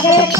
Thank okay. okay. you.